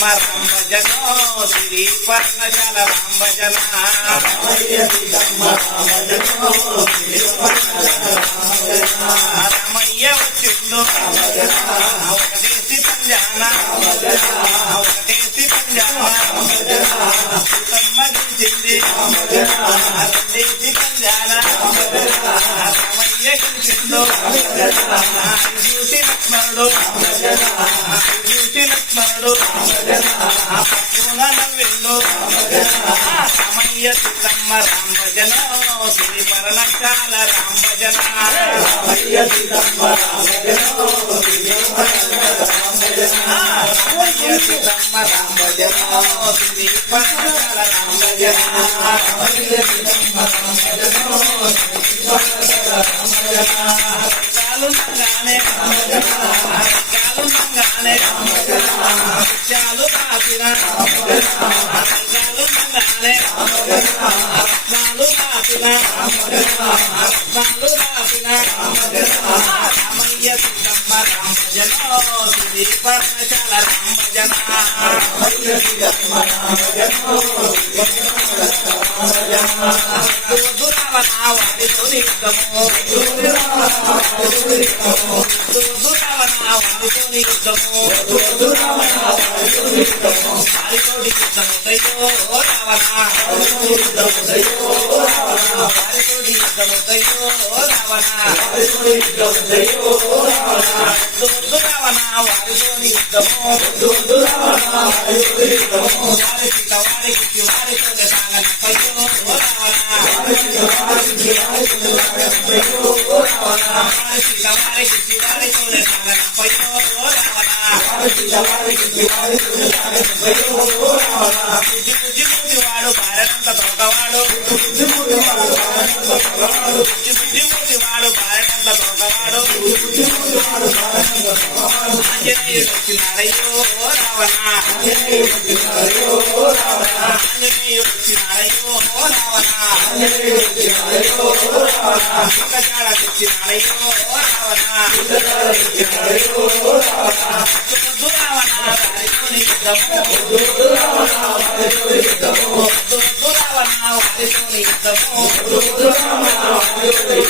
సీతమ్మ రామ భజన శ్రీ పర్ణశాల రామ భజన రామయ్య వచ్చిండు ఒకటేసి పంజాన ఒకటేసి పంజాన సీతమ్మ గెలిచింది రెండేసి పంజాన రామయ్య గెలిచిండు చూసి లక్ష్మణుడు. లక్ష్మణుడు పక్కున నవ్విండు రామయ్య సీతమ్మ రామ భజన శ్రీ పర్ణశాల రామ భజన రామయ్య సీతమ్మ రామ భజన శ్రీ రామ భజన కాపిన రామయ్య సీతమ్మ రామ భజన శ్రీ పర్ణశాల రామ భజన దూరావన వారితో యుద్ధము దూరావన వారితో యుద్ధము వారితోటి యుద్ధము దయ్యో రావణ వారితోటి యుద్ధము రావణ దూరావన వారితో యుద్ధము వారికి వారికి వారితో సాగని పయ్యో రావణ వారికి వారికి వారితో సాగని పయ్యో రావణ బుద్ధి బుద్ధి బుద్ధి వాడు భారతంత తొక్కవాడు ఆంజనేయుడు వచ్చినాడయ్యో రావణ ఆంజనేయుడు వచ్చినాడయ్యో రావణ సింగజాడ తెచ్చినాడయ్యో రావణ వద్దు రావణ వారితోని యుద్ధము వద్దు రావణ వారితోని యుద్ధము జై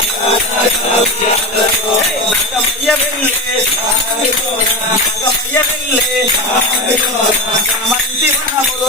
నాగరాజా ఉయ్యాలలో ఇదిగో నాగో ఉయ్యాలలో ఇదిగో నాగో ఉయ్యాలలో నాగరాజా ఉయ్యాలలో నాగమయ్య మంచి మనములు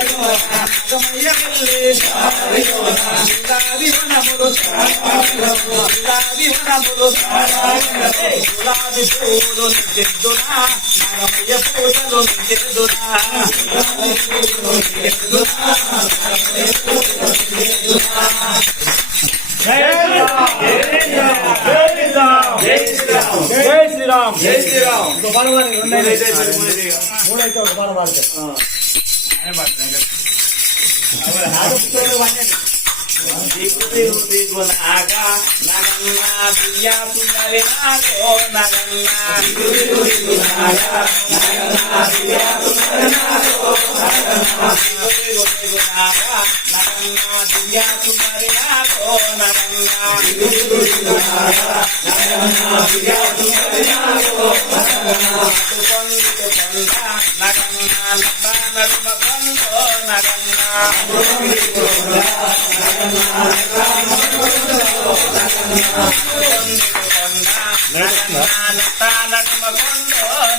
నాగో ఉయ్యాలలో నాగమయ్య పిల్లి నాగమయ్య పిల్లి గులాబీ గులాబీ గులాబీ పూలు నిజెద్దునా జై శ్రీరామ్. జై శ్రీరామ్ జై శ్రీరామ్ పాడితే దిగు దిగు ನಾಗ ನಗನ್ನ ಪ್ರಿಯ ಸುಂದರಿ ನಾಗೋ ನಗನ್ನ ಪ್ರಿಯ ಸುಂದರಿ ముక్కు పొందు పొంద నగన్న నబ్బ నడుమ పొందో నగన్న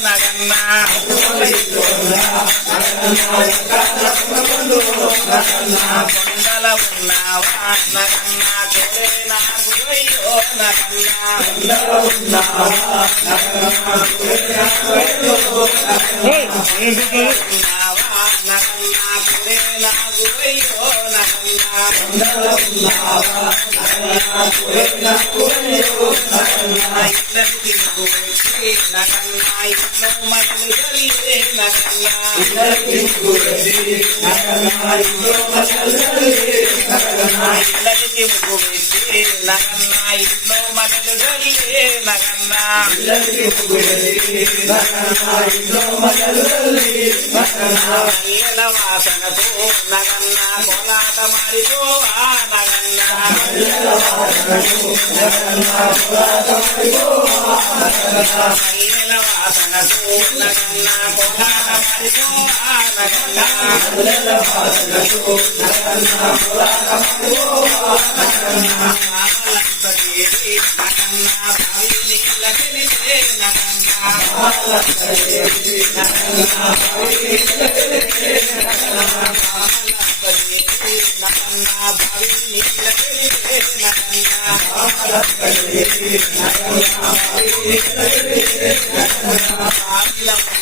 నగన్న నగన్న కొండికి కొండ నడుమకొండో నగన్న కొండల ఉన్నావా నగన్న కొరే నాకు అయ్యో నగన్న ఉన్నావా నగన్న నాకు అయ్యో నగన్న ఇద్దరు తిరుగు పెట్టి నగన్న ఇల్లు మనులు కలిగే నగన్న ఇళ్ళకి ముగ్గు పెట్టి నగన్న ఇంట్లో మనులు కలిగే నగన్న మల్లెల వాసనతో నగన్న కోలాట మారిపోవా నగన్న మల్లెల వాసనతో నగన్న కోలాట మారిపోవా నగన్న పాపలంతదేవి నగన్న బావి నీళ్ళ తెలిసే నగన్న పాపలంతదేవి బావి నీళ్ళ తెలిసే నగన్న బావిల ఉన్నావా